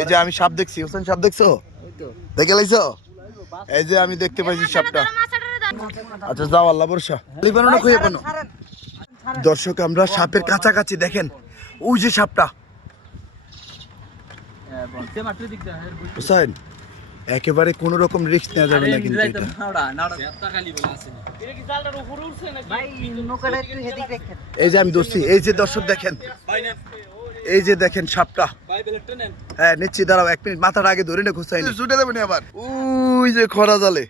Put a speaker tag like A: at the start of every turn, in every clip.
A: এই যে আমি সাপ দেখছি। হোসেন সাপ দেখছ? দেখে লাইছো? এই যে আমি দেখতে পাইছি সাপটা। আচ্ছা যাও আল্লাহ বর্ষা লিবানো না খুঁজে পানো দর্শক আমরা সাপের কাছাকাছি দেখেন। ওই যে সাপটা। হোসেন একেবারে কোনো রকম রিস্ক নেওয়া যাবে না কিন্তু এই যে আমি দোষী এই যে দর্শক দেখেন। এই যে দেখেন সাপটা। হ্যাঁ নিচ্ছি দাঁড়াও এক মিনিট মাথাটা আগে ধরে না খুঁজতে ছুটে দেবেন আবার ওই যে খরা জালে।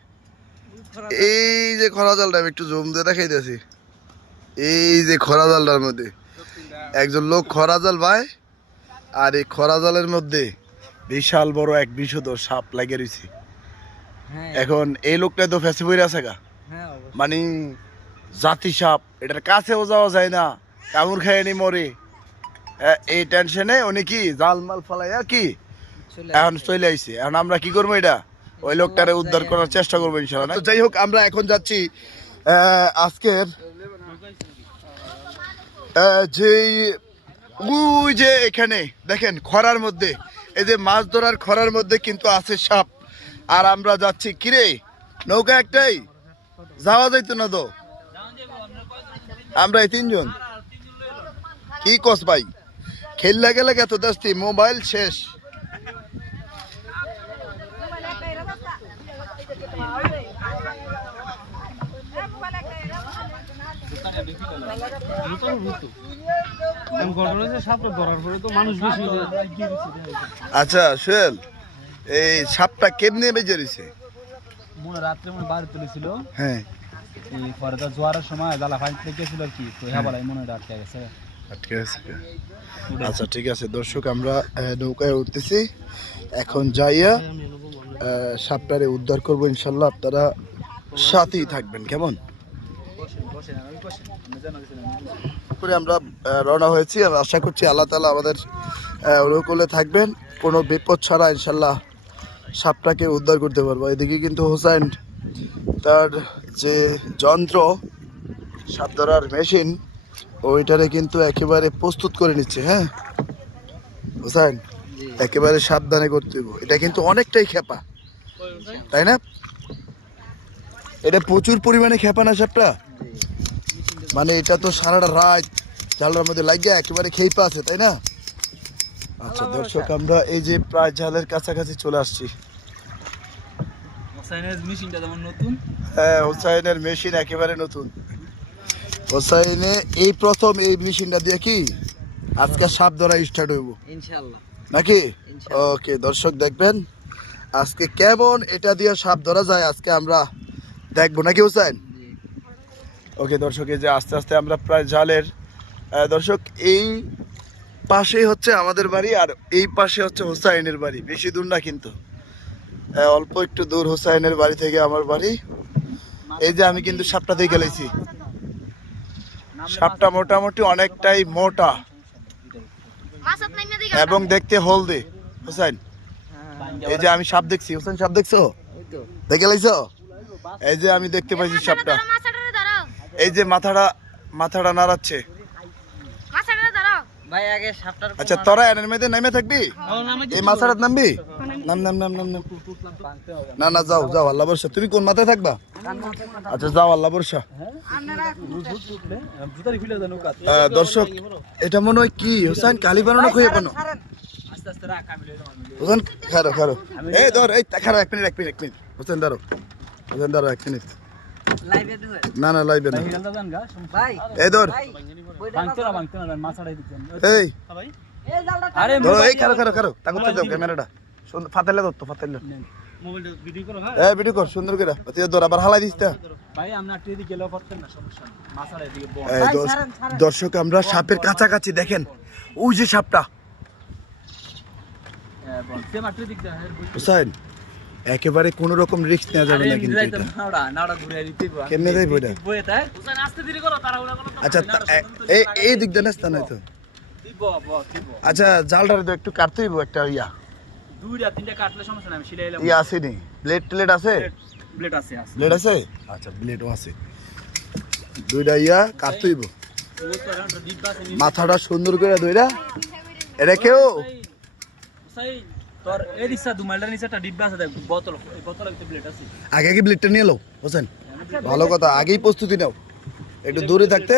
A: এই যে খরা জালটা আমি একটু জুম দিয়ে দেখাই দিয়েছি। এই যে খরা জালটার মধ্যে। একজন লোক খরা জাল ভাই আর এই খরা জালের মধ্যে বিশাল বড় এক বিষধর সাপ লাগিয়ে রয়েছে। এখন এই লোকটা তো ফেসে বইরে আছে গা। মানে জাতি সাপ এটার কাছেও যাওয়া যায় না কামড় খায় নি মরে। এই টেনশনে উনি কি জাল মাল ফালাইয়া কি? এখন চলে আইছে। এখন আমরা কি করব এটা? ওই লোকটারে উদ্ধার করার চেষ্টা করব ইনশাল্লাহ না? যাই হোক আমরা এখন যাচ্ছি আজকের যেই ওই যে এখানে দেখেন খরার মধ্যে এই যে মাছ ধরার খরার মধ্যে কিন্তু আছে সাপ। আর আমরা যাচ্ছি কিরে? নৌকা একটাই? যাওয়া যাইতো না তো? আমরা এই তিনজন। কি কস ভাই? খেললে গেলে এত দাস্তি মোবাইল শেষ। আচ্ছা সোহেল এই সাপটা কেমনে বেজে রয়েছে
B: মনে রাত্রে মনে বাড়ি তুলেছিল
A: হ্যাঁ।
B: পরে তো জোয়ারের সময় জ্বালা ফাইন থেকে গেছিল আর কি তো হ্যাঁ মনে আটকে গেছে।
A: আটকে আছে। আচ্ছা ঠিক আছে। দর্শক, আমরা নৌকায় উঠতেছি। এখন যাইয়া সাপটারে উদ্ধার করব, ইনশাল্লাহ। আপনারা সাথেই থাকবেন, কেমন? করে আমরা রওনা হয়েছি। আর আশা করছি আল্লাহ তালা আমাদের অনুকূলে থাকবেন। কোনো বিপদ ছাড়া, ইনশাল্লাহ, সাপটাকে উদ্ধার করতে পারব। এদিকে কিন্তু হোসাইন, তার যে যন্ত্র, সাপ ধরার মেশিন ওইটারে কিন্তু একেবারে প্রস্তুত করে নিচ্ছে হ্যাঁ? হোসাইন একেবারে সাবধানে করতে হইব। এটা কিন্তু অনেকটাই খেপা তাই না? এটা প্রচুর পরিমাণে খেপা না সাপটা? মানে এটা তো সারাটা রাত জালের মধ্যে লাগিয়ে একেবারে খেইপা আছে তাই না? আচ্ছা দর্শক আমরা এই যে প্রায় জালের কাছাকাছি চলে আসছি। হ্যাঁ হোসাইনের মেশিন একেবারে নতুন। হোসাইনে এই প্রথম এই মেশিনটা দিয়ে কি? আজকে সাপ ধরা স্টার্ট হইব। নাকি? ওকে দর্শক দেখবেন আজকে কেমন এটা দিয়ে সাপ ধরা যায় আজকে আমরা দেখব নাকি হোসাইন? ওকে দর্শক এই যে আস্তে আস্তে আমরা প্রায় জালের দর্শক এই পাশেই হচ্ছে আমাদের বাড়ি আর এই পাশে হচ্ছে হোসাইনের বাড়ি। বেশি দূর না কিন্তু। অল্প একটু দূর হোসাইনের বাড়ি থেকে আমার বাড়ি। এই যে আমি কিন্তু সাপটা দিয়ে গেলেছি সাপটা মোটামুটি অনেকটাই মোটা। এবং দেখতে হলদে। হোসেন, এই যে আমি সাপ দেখছি। হোসেন, সাপ দেখছ? দেখে লাইছো? এই যে আমি দেখতে পাইছি সাপটা। এই যে মাথাটা মাথাটা নাড়াচ্ছে।
C: ভাই আগে সাপটার
A: আচ্ছা তোরা এনের মধ্যে নেমে থাকবি? এই মাথাটা নামবি? নাম নাম নাম নাম নাম না না যাও যাও আল্লাহ বর্ষা তুমি কোন মাথায় থাকবা? আচ্ছা যাও আল্লাহ বর্ষা আহ, দর্শক এটা মনে হয় কি? হোসেন কালী বানানো খুঁজে বানো
B: আস্তে আস্তে রাখ আমি লইলাম আমি
A: হোসেন খারো খারো এই ধর এই খারো এক মিনিট এক মিনিট এক মিনিট। হোসেন দাঁড়ো হোসেন দাঁড়ো এক মিনিট। না না লাইবে না। এই ধর।
B: ভাঙতো না ভাঙতো না মাছাড়াই দিতেন
A: এই।
C: এই
B: আরে
A: ধরো এই খারো খারো খারো তাকে তো দাও ক্যামেরাটা। সুন্দর ফাতেলে ধর তো
B: মোবাইলটা ভিডিও করো হ্যাঁ?
A: এই ভিডিও কর সুন্দর করে। তুই ধর আবার হালাই দিস
B: ভাই আমরা গেলেও পারতেন না সমস্যা মাছাড়াই দিকে
C: ছাড়েন।
A: দর্শক আমরা সাপের কাছাকাছি দেখেন। ওই যে সাপটা।
B: হ্যাঁ হ্যাঁ
A: হুসাইন একেবারে কোনো রকম রিস্ক নেওয়া যাবে না কিন্তু এটা। কেমনে আচ্ছা এই এই দিক দিয়ে নাস্তা নাই তো
B: দিব ব দিব
A: আচ্ছা জালটারে তো একটু কাটতে হইব একটা ইয়া।
B: দুইটা তিনটা কাটলে সমস্যা নাই আমি সিলাইলাম
A: ইয়া আসেনি ব্লেড টেলেড আছে?
B: ব্লেড আছে আছে।
A: ব্লেড আছে? আচ্ছা ব্লেডও আছে। দুইটা ইয়া কাটতে হইব।
B: ও তো এখন ডিব্বা আছে
A: মাথাটা সুন্দর করে ধইরা। এটা কেউ?
B: সাই তোর এই নিচে একটা ডিব্বা আছে দেখ বোতল এই বোতলে একটা প্লেট আছে।
A: আগে আগে ব্লেডটা নিয়ে এলো হোসেন। ভালো কথা আগেই প্রস্তুতি নাও। একটু দূরে থাকতে।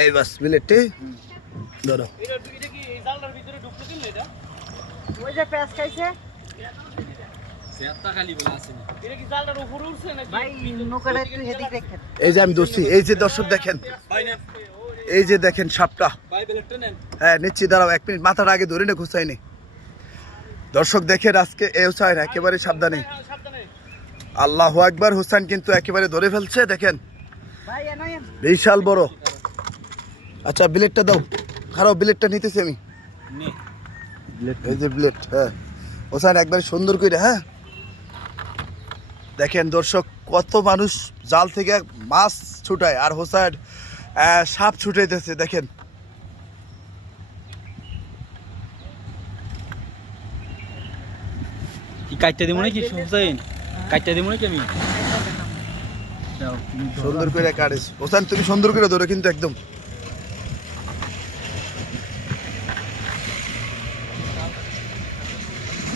A: এই বাস ব্লেডটি ধরো।
C: ওই যে পেঁয়াজ খাইছে। ভাই নৌকাটা একটু হেদিক রেখে
A: এই যে আমি দোষী এই যে দর্শক দেখেন। এই যে দেখেন সাপটা। হ্যাঁ নিচ্ছি দাঁড়াও এক মিনিট মাথাটা আগে ধরে নে খুঁচাইনি দর্শক দেখেন আজকে এ হুসাইন একেবারে সাবধানে। আল্লাহ আকবার হুসাইন কিন্তু একেবারে ধরে ফেলছে দেখেন। বিশাল বড়। আচ্ছা ব্লেডটা দাও। খারাপ ব্লেডটা নিতেছি আমি। এই যে ব্লেড হ্যাঁ। হোসেন একবার সুন্দর করে হ্যাঁ। দেখেন দর্শক কত মানুষ জাল থেকে মাছ ছুটায় আর আহ, সাপ ছুটাইতেছে দেখেন।
B: কাটতে দিব নাকি? হুসাইন কাটতে দিব নাকি আমি?
A: সুন্দর করে কাটিস হোসেন তুমি সুন্দর করে ধরো কিন্তু একদম।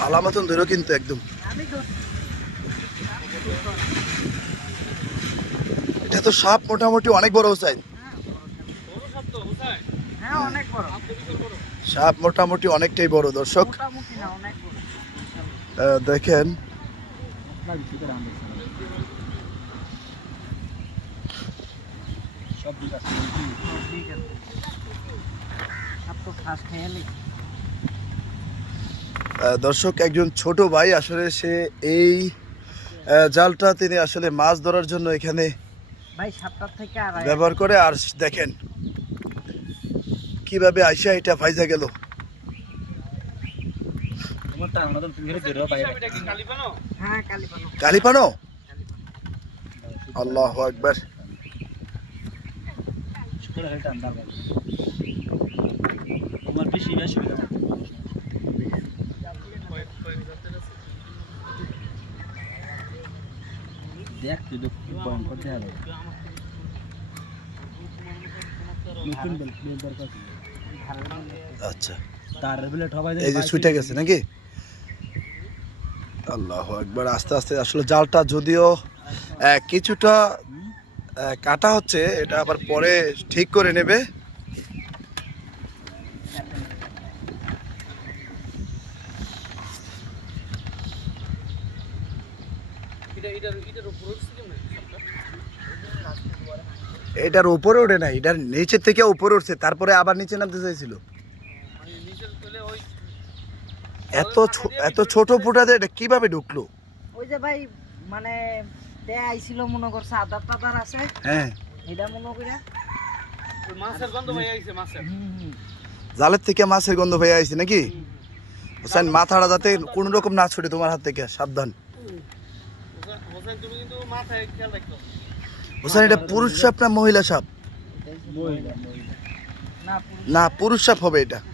A: আলা মতন ধরো কিন্তু একদম। এটা তো সাপ মোটামুটি অনেক বড় হোসেন
C: হ্যাঁ অনেক বড়।
A: সাপ মোটামুটি অনেকটাই বড় দর্শক
C: মোটামুটি না অনেক বড়
A: আহ, দেখেন
C: এলি
A: আহ, দর্শক একজন ছোট ভাই আসলে সে এই জালটা তিনি আসলে মাছ ধরার জন্য এখানে ব্যবহার করে। আর দেখেন কীভাবে আইসা এটা ফাইজা গেল
B: তোমার টান মতন তুমি ধরে ধরো বাইরে
C: হ্যাঁ কালি পানো
A: কালি পানো আল্লাহ
B: দেখ তুই তো ভয়ঙ্কর দেখা যাবে দরকার।
A: আচ্ছা।
B: তার বেলে ঠবাই
A: এই যে ছুটে গেছে নাকি? আল্লাহ একবার আস্তে আস্তে আসলে জালটা যদিও কিছুটা কাটা হচ্ছে, এটা আবার পরে ঠিক করে নেবে। এটার উপরে ওঠে না এটার নিচের থেকে উপরে উঠছে, তারপরে আবার নিচে নামতে চাইছিল। এত ছো- এত ছোট ফুটাতে এটা কীভাবে ঢুকলো?
C: ওই যে ভাই মানে তে আইছিল মনে করছে আদার টাদার আছে।
A: হ্যাঁ।
C: এটা মনে করে
B: মাছের গন্ধ ভাই আইছে মাছের।
A: জালের থেকে মাছের গন্ধ হয়ে আইছে নাকি? হোসেন মাথাটা যাতে কোনো রকম না ছুটে তোমার হাত থেকে সাবধান।
B: তুমি কিন্তু মাথায় খেয়াল রাখো।
A: হোসেন এটা পুরুষ সাপ না মহিলা সাপ?
B: মহিলা মহিলা।
C: না পুরুষ
A: সাপ। হবে
B: এটাenda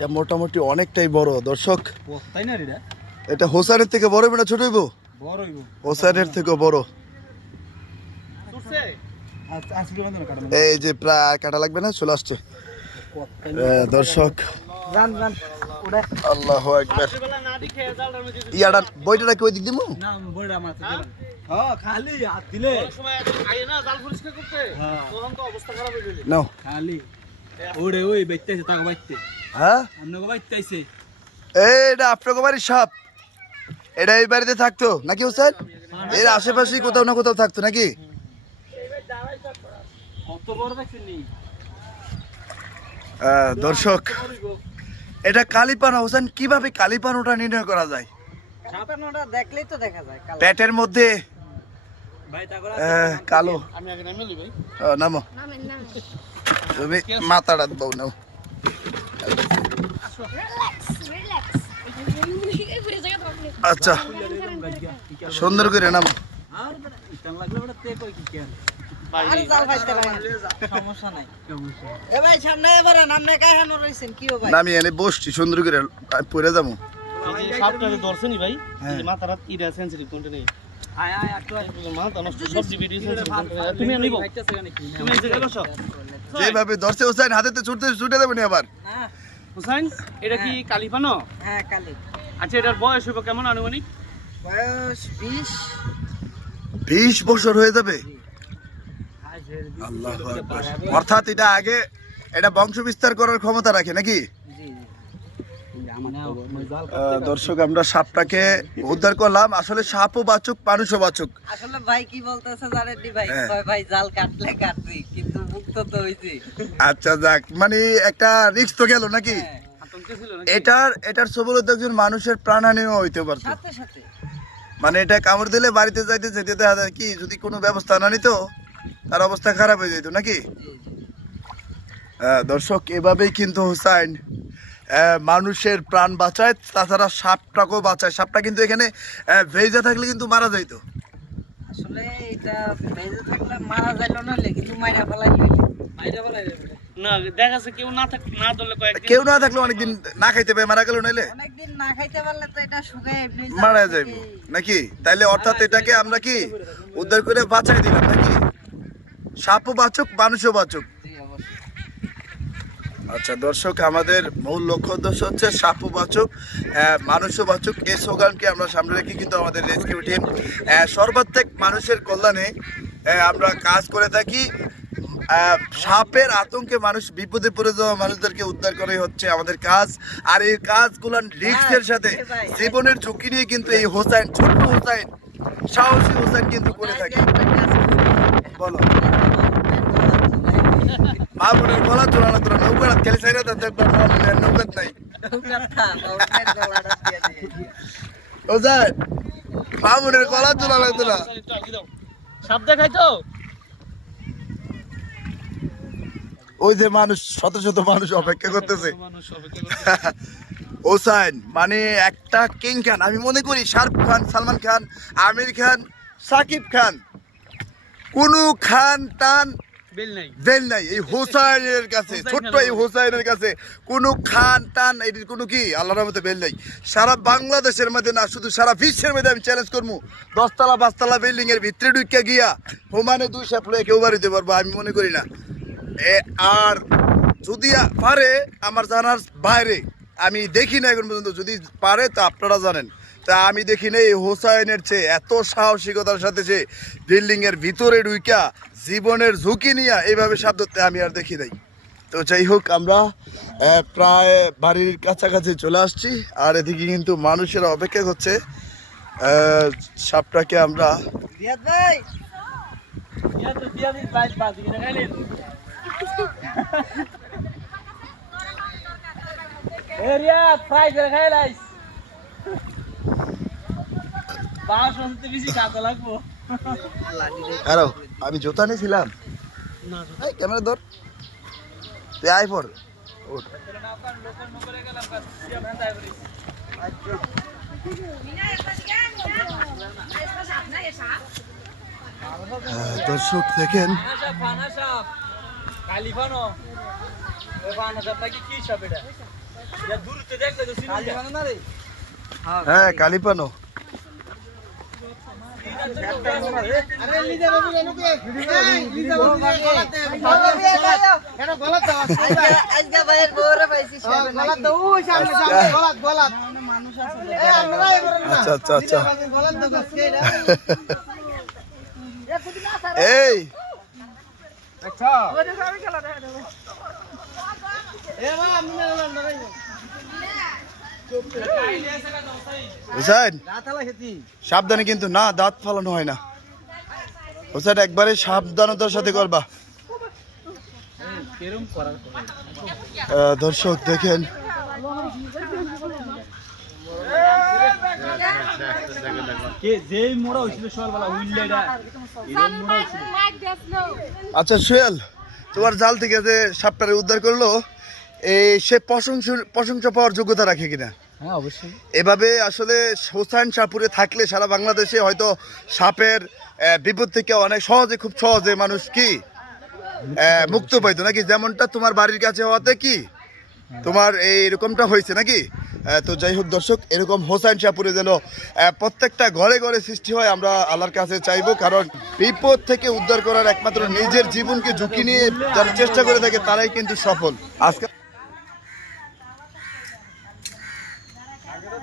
B: এটা
A: মোটামুটি অনেকটাই বড় দর্শক।
B: তাই না এটা
A: এটা হোসেনের থেকে বড় না ছোট হইব?
B: বড় হইব।
A: হোসেনের থেকে বড়। এই যে প্রায় কাটা লাগবে না চলে আসছে। দর্শক। আল্লাহ একবার ইয়াটা বইটা ওই দিক দিমু?
B: না হ্যাঁ। খালি। ওরে ওই তাকে বাইতে
A: হ্যাঁ?
B: আপনাকে
A: এইটা আপনাকে বাড়ির সাপ। এটা এই বাড়িতে থাকতো নাকি হোসেন? এর আশেপাশেই কোথাও না কোথাও থাকতো নাকি? দর্শক এটা কালিপানা হোসেন কীভাবে কালিপানোটা নির্ণয় করা যায়?
C: দেখলেই তো দেখা যায়
A: পেটের মধ্যে কালো।
B: আমি আগে নামে।
A: তুমি মাথাটা বউ নাও আচ্ছা সুন্দর করে নাম আমি এনে বসছি, সুন্দর করে পরে যাব
D: সাপটাকে ধরছেনি ভাই মাথাটা ইরা সেন্সিটিভ কোনটা নেই। মাথা নষ্ট সবজি ভিডিও তুমি আনিব? তুমি জায়গায় বসো
A: যেভাবে ধরছে হোসেন হাতেতে ছুটতে ছুটে দেবেন নি আবার।
D: হোসেন এটা কি কালিপানো
C: হ্যাঁ কালি।
D: আচ্ছা এটার বয়স হবে কেমন আনুমানিক?
C: বয়স বিশ।
A: বিশ বছর হয়ে যাবে? আল্লাহ অর্থাৎ এটা আগে এটা বংশ বিস্তার করার ক্ষমতা রাখে নাকি? দর্শক আমরা সাপটাকে উদ্ধার করলাম। আসলে সাপও বাচুক মানুষও বাচুক।
C: আসলে ভাই কি বলতেছে জানেন ভাই?
A: হ্যাঁ।
C: ভাই জাল কাটলে কাটছি কিন্তু মুক্ত তো হইছে।
A: আচ্ছা যাক। মানে একটা রিস্ক তো গেল নাকি?
C: হ্যাঁ,
D: আতঙ্কে ছিল নাকি?
A: এটার এটার সবলত একজন মানুষের প্রাণহানিও হইতে পারতো।
C: সাথে সাথে।
A: মানে এটা কামড় দিলে বাড়িতে যাইতে যেতে দেখা যায় কি যদি কোনো ব্যবস্থা না নিত তার অবস্থা খারাপ হয়ে যেত নাকি? দর্শক এভাবেই কিন্তু হুসাইন মানুষের প্রাণ বাঁচায় তাছাড়া সাপটাকেও বাঁচায়। সাপটা কিন্তু এখানে ভেজা থাকলে কিন্তু মারা যাইতো।
C: আসলে এটা বেজে থাকলে মারা যাইল কিন্তু মাইরা ফেলাই
B: মাইরা বলাই
D: না দেখা যাচ্ছে কেউ না থাক না ধরলে কয়েকদিন
A: কেউ না থাকলে অনেকদিন না খাইতে পারে মারা গেল নাইলে।
C: অনেকদিন না খাইতে পারলে তো এটা শুকায় এমনি
A: মারা নাকি? তাইলে অর্থাৎ এটাকে আমরা কি উদ্ধার করে বাঁচাই দিলাম নাকি? সাপও বাঁচুক মানুষও বাঁচুক। আচ্ছা দর্শক আমাদের মূল লক্ষ্য উদ্দেশ্য হচ্ছে সাপও বাঁচুক আহ, মানুষও এই স্লোগানকে আমরা সামনে রেখে কিন্তু আমাদের রেস্কিউ টিম সর্বাত্মক মানুষের কল্যাণে আমরা কাজ করে থাকি। সাপের আতঙ্কে মানুষ বিপদে পড়ে যাওয়া মানুষদেরকে উদ্ধার করাই হচ্ছে আমাদের কাজ। আর এই কাজগুলো রিস্কের সাথে জীবনের ঝুঁকি নিয়ে কিন্তু এই হোসাইন ছোট্ট হোসাইন সাহসী হোসাইন কিন্তু করে থাকে। বলো। মা বোনের গলা চোরা না তোরা নৌকা খেলে সাইরা তো দেখবার নাই মা বোনের গলা।
D: সাপ দেখাই
A: ওই যে মানুষ শত শত মানুষ অপেক্ষা করতেছে। হোসাইন মানে একটা কিং খান আমি মনে করি শাহরুখ খান সালমান খান আমির খান সাকিব খান কোন খান টান
D: বেল নাই।
A: এই হোসাইনের কাছে ছোট্ট এই হোসাইনের কাছে কোন খান টান এটির কোনো কি? আল্লাহর রহমতে বেল নাই। সারা বাংলাদেশের মধ্যে না শুধু সারা বিশ্বের মধ্যে আমি চ্যালেঞ্জ করব দশতলা পাঁচতলা বিল্ডিং এর ভিতরে ঢুকে গিয়া হোমানে দুই কেউ বাড়িতে পারব আমি মনে করি না। এ আর যদি পারে আমার জানার বাইরে আমি দেখি না এখন পর্যন্ত। যদি পারে তো আপনারা জানেন। তা আমি দেখি না এই হোসাইনের চেয়ে এত সাহসিকতার সাথে সে বিল্ডিং এর ভিতরে ঢুইকা জীবনের ঝুঁকি নিয়ে এইভাবে সাপ ধরতে আমি আর দেখি নাই। তো যাই হোক, আমরা প্রায় বাড়ির কাছাকাছি চলে আসছি। আর এদিকে কিন্তু মানুষেরা অপেক্ষা করছে। সাপটাকে আমরা
B: বাস বেশি লাগবো।
A: আরও আমি জুতা নিয়েছিলাম ক্যামেরা ধর। তুই আয় পর। হ্যাঁ, দর্শক দেখেন। হ্যাঁ কালিপানো। আচ্ছা আচ্ছা আচ্ছা এই
B: আচ্ছা
A: হুসাইন সাবধানে কিন্তু না দাঁত ফালানো হয় না। হুসাইন একবারে সাবধানতার সাথে করবা। দর্শক দেখেন। আচ্ছা সুয়েল তোমার জাল থেকে যে সাপটারে উদ্ধার করল সে প্রশংসা প্রশংসা পাওয়ার যোগ্যতা রাখে কিনা?
B: হ্যাঁ অবশ্যই।
A: এভাবে আসলে হোসাইন শাহপুরে থাকলে সারা বাংলাদেশে হয়তো সাপের বিপদ থেকে অনেক সহজে খুব সহজে মানুষ কি মুক্ত পাইতো নাকি? যেমনটা তোমার বাড়ির কাছে হওয়াতে কি তোমার এই এরকমটা হয়েছে নাকি? তো যাই হোক দর্শক এরকম হোসাইন শাহপুরে যেন প্রত্যেকটা ঘরে ঘরে সৃষ্টি হয় আমরা আল্লাহর কাছে চাইব কারণ বিপদ থেকে উদ্ধার করার একমাত্র নিজের জীবনকে ঝুঁকি নিয়ে যারা চেষ্টা করে থাকে তারাই কিন্তু সফল।